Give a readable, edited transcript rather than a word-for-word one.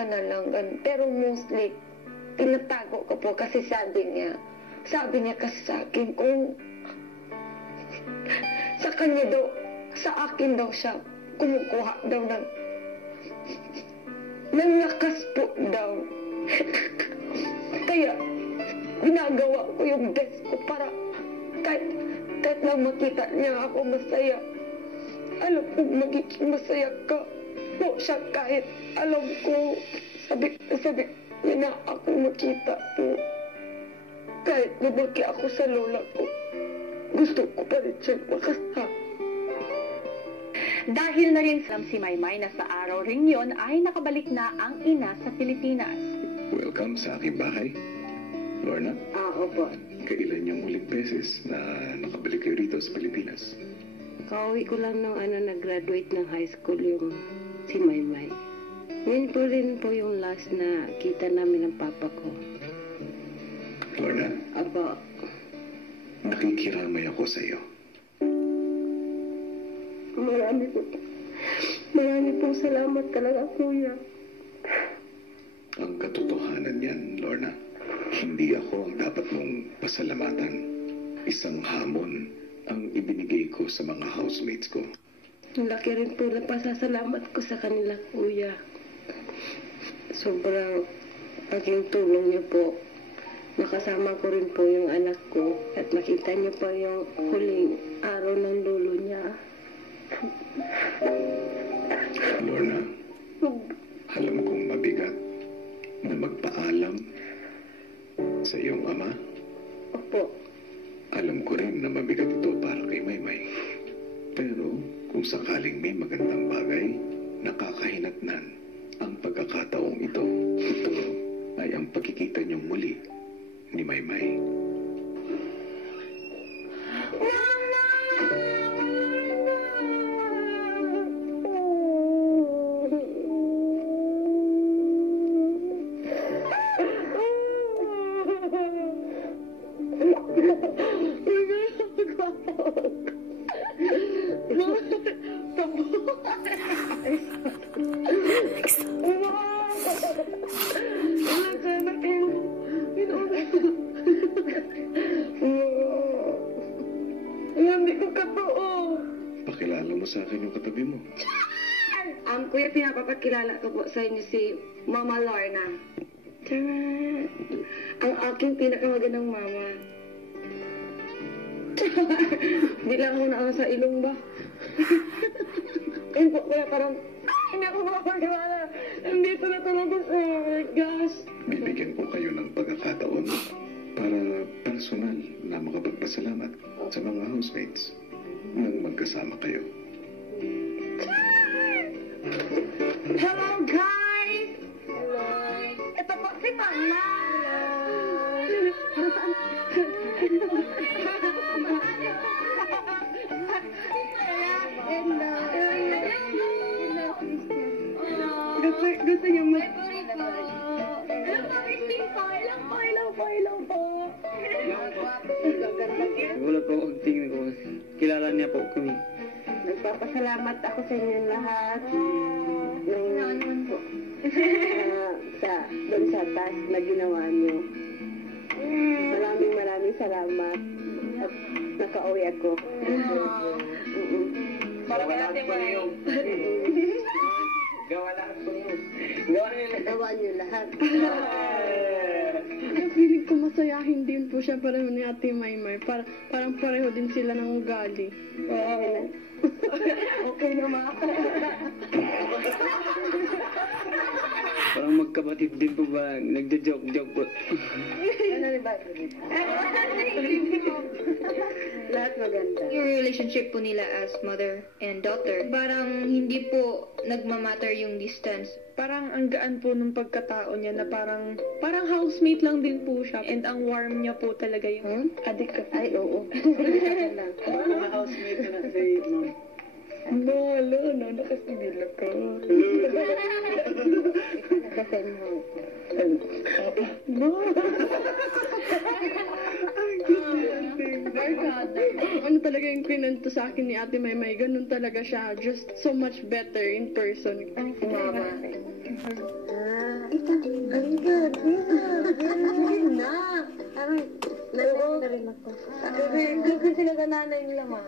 ka na lang. Ganun. Pero mostly, tinatago ko po kasi sabi niya kasi sa akin kung sa kanya daw, sa akin daw siya kumukuha daw ng lakas po daw. Kaya, ginagawa ko yung best ko para kahit lang makita niya ako masaya. Alam ko magiging masaya ka po siya kahit alam ko sabi niya na ako makita po. Kahit lumaki ako sa lola ko, gusto ko pa rin siya makasama. Dahil na rin si Maymay na sa araw ring yon ay nakabalik na ang ina sa Pilipinas. Welcome sa aking bahay, Lorna. Opo. Kailan yung uling beses na nakabalik kayo rito sa Pilipinas? Kauwi ko lang nung nag-graduate ng high school yung si Maymay. Yun po rin po yung last na kita namin ng papa ko. Lorna? Apo. Nakikiramay ako sa iyo. Marami pong salamat talaga, kuya. Ang katotohanan yan, Lorna. Hindi ako ang dapat mong pasalamatan. Isang hamon ang ibinigay ko sa mga housemates ko. Laki rin po na pasasalamat ko sa kanila, kuya. Sobrang paging tulong niyo po. Nakasama ko rin po yung anak ko at nakita niyo pa yung huling araw ng lolo niya. Lorna, alam kong mabigat na magpaalam sa iyong ama. Opo. Alam ko rin na mabigat ito para kay Maymay. Pero kung sakaling may magandang bagay, nakakahinatnan ang pagkakataong ito. Ito ay ang pagkikita niyong muli ni Maymay. Pakilala mo sa akin yung katabi mo. Kuya, pinapapakilala ko po sa inyo si Mama Lorna. Tara! Ang aking pinakamagandang mama. Di lang muna ako sa ilong ba? Ayun po, kaya parang, hindi ako makapagkilala. Nandito na talaga sa gosh. Bibigyan ko kayo ng pagkakataon para personal na makapagpasalamat sa mga housemates nang magkasama kayo. Hello, guys! Hello! Ito po si Mama! Hello! Gusto niyo mo? Hello po! Wala po akong tingin ko. Kilala niya po kami. Nagpapasalamat ako sa inyo lahat. Doon sa task na ginawa niyo. Maraming salamat. At nakauwi ako. Para natin po yung gawa lahat po yun. Gawa niyo lahat. Feeling ko masayahin din po siya pareho ni Ate Maymay. Parang pareho din sila ng ugali. Okay naman. Parang magkapatid din po ba? Nagja-joke po. Lahat maganda. Yung relationship po nila as mother and daughter, parang hindi po nagmamatter yung distance. Parang ang gaan po nung pagkatao niya na parang housemate lang din po siya. And ang warm niya po talaga yung adik ko. Ay, oo. Parang mga housemate na si Mom. Bolo, nakasibila ko. Ano talaga yung kwento sa akin ni Ate Maymay, ganun talaga siya. Just so much better in person. Si Mama. Ako rin. Kasi sila ka nanay nila, ma.